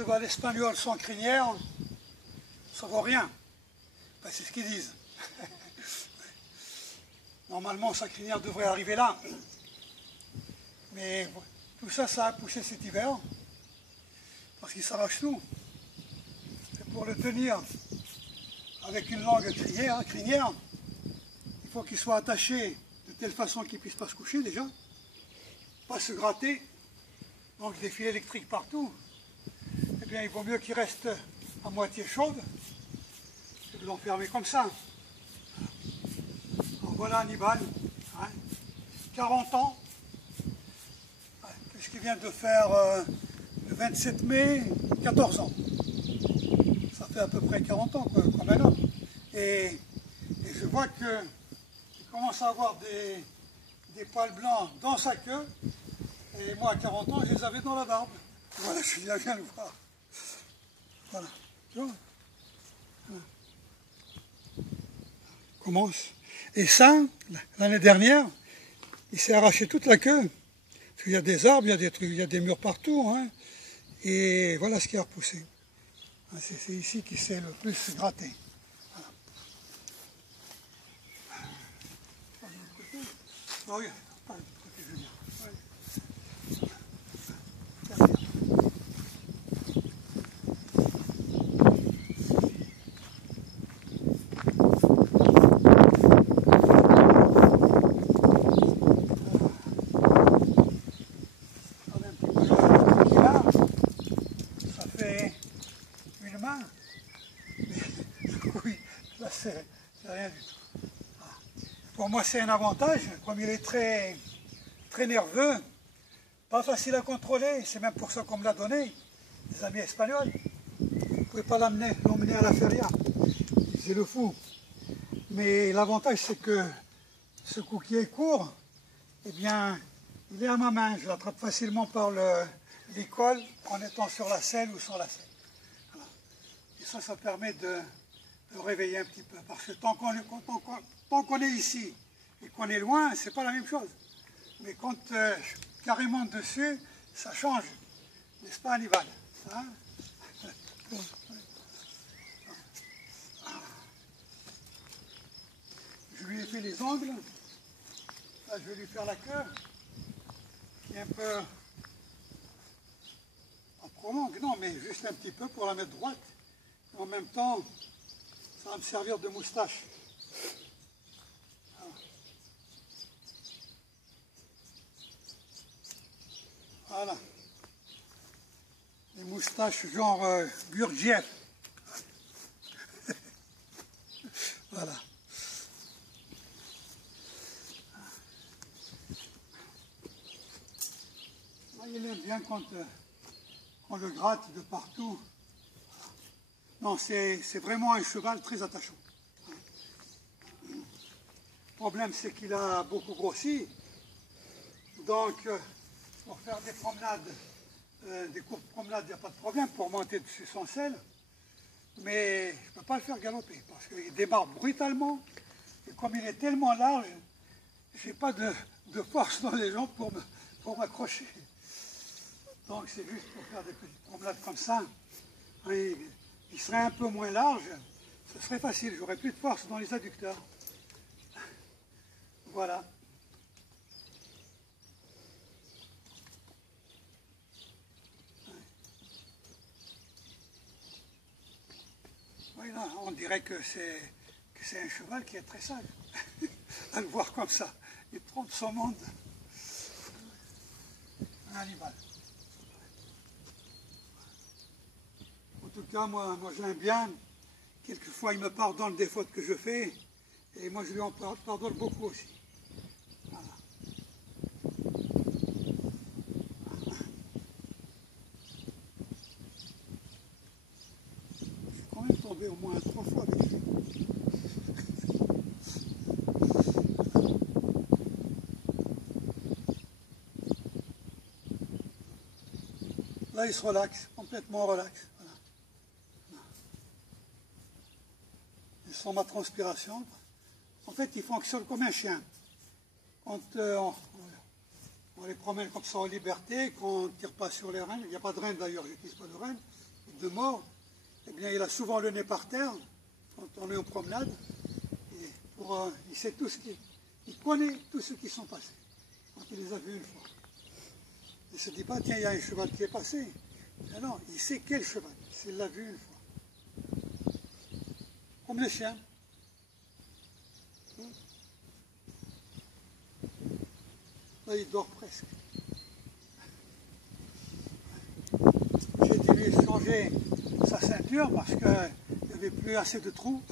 cheval espagnol sans crinière, ça vaut rien. Ben, c'est ce qu'ils disent. Normalement, sa crinière devrait arriver là. Mais tout ça, ça a poussé cet hiver, parce qu'il s'arrache tout. Et pour le tenir avec une longue crinière, il faut qu'il soit attaché de telle façon qu'il ne puisse pas se coucher déjà, pas se gratter, donc des fils électriques partout. Eh bien, il vaut mieux qu'il reste à moitié chaude que de l'enfermer comme ça. Alors voilà Hannibal, 40 ans, puisqu'il vient de faire le 27 mai, 14 ans. Ça fait à peu près 40 ans comme un homme. Et je vois qu'il commence à avoir des poils blancs dans sa queue. Et moi, à 40 ans, je les avais dans la barbe. Voilà, je viens le voir. Voilà. Tu vois ? Commence. Et ça, l'année dernière, il s'est arraché toute la queue. Parce qu'il y a des arbres, il y a des trucs, il y a des murs partout. Hein. Et voilà ce qui a repoussé. C'est ici qu'il s'est le plus gratté. Voilà. Oui, pas de côté, je veux dire. Ça fait une main. Oui, là c'est rien du tout. Pour moi c'est un avantage, comme il est très nerveux, pas facile à contrôler, c'est même pour ça qu'on me l'a donné, les amis espagnols. Vous ne pouvez pas l'emmener à la feria, c'est le fou. Mais l'avantage c'est que ce coup qui est court, eh bien, il est à ma main, je l'attrape facilement par l'école en étant sur la selle ou sans la selle. Voilà. Et ça permet de réveiller un petit peu, parce que tant qu'on est ici et qu'on est loin, c'est pas la même chose. Mais quand carrément dessus, ça change, n'est-ce pas Hannibal, hein? Je lui ai fait les ongles, là je vais lui faire la queue, qui est un peu, pas trop longue, non, mais juste un petit peu pour la mettre droite. En même temps, ça va me servir de moustache. Voilà. Des moustaches genre Gurdjieff. Voilà. Il aime bien quand on le gratte de partout. Non, c'est vraiment un cheval très attachant. Le problème, c'est qu'il a beaucoup grossi. Donc, pour faire des promenades, des courtes promenades, il n'y a pas de problème pour monter dessus sans selle. Mais je ne peux pas le faire galoper parce qu'il démarre brutalement. Et comme il est tellement large, je n'ai pas de force dans les jambes pour m'accrocher. Donc, c'est juste pour faire des petites promenades comme ça. Et il serait un peu moins large, ce serait facile, j'aurais plus de force dans les adducteurs. Voilà. Oui, là, on dirait que c'est un cheval qui est très sage. À le voir comme ça, il trompe son monde. Un animal. En tout cas, moi je l'aime bien. Quelquefois, il me pardonne des fautes que je fais. Et moi, je lui en pardonne beaucoup aussi. Voilà. Je suis quand même tombé au moins 3 fois avec lui. Là, il se relaxe, complètement relax. Voilà. Il sent ma transpiration. En fait, il fonctionne comme un chien. Quand on les promène comme ça en liberté, qu'on ne tire pas sur les rênes, il n'y a pas de rênes d'ailleurs, je n'utilise pas de rênes, de mort, eh bien, il a souvent le nez par terre quand on est en promenade. Et il sait il connaît tous ceux qui sont passés quand il les a vus une fois. Il ne se dit pas, tiens, il y a un cheval qui est passé. Mais non, il sait quel cheval, s'il l'a vu une fois. Comme les chiens. Là, il dort presque. J'ai dû lui changer sa ceinture parce qu'il n'y avait plus assez de trous.